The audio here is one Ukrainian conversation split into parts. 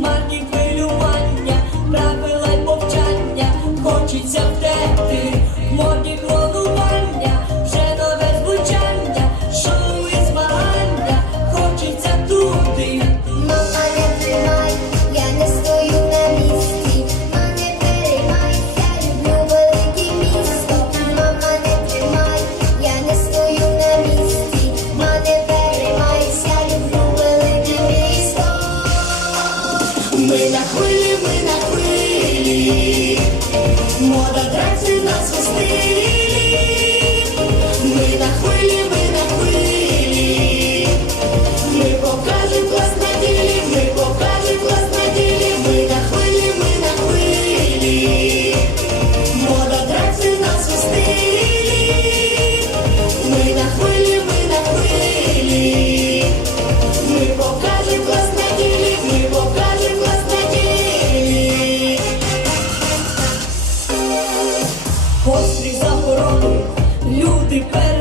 марні хвилювання, правила й мовчання, хочеться в тебе. see. за корони, люди перед.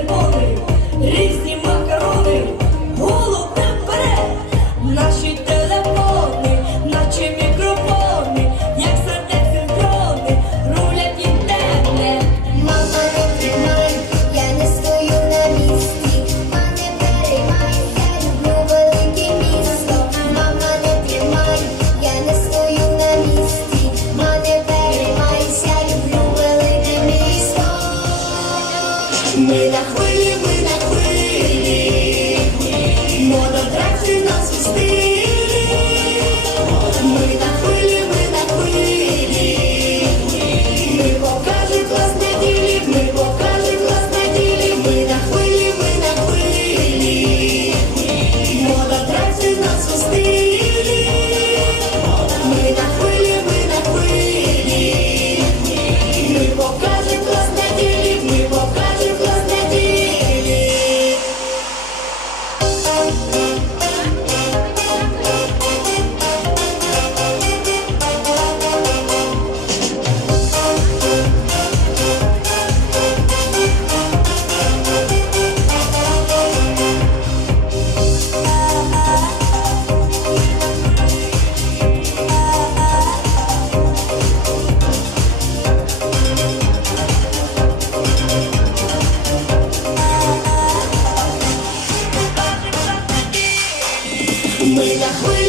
миля хвиль.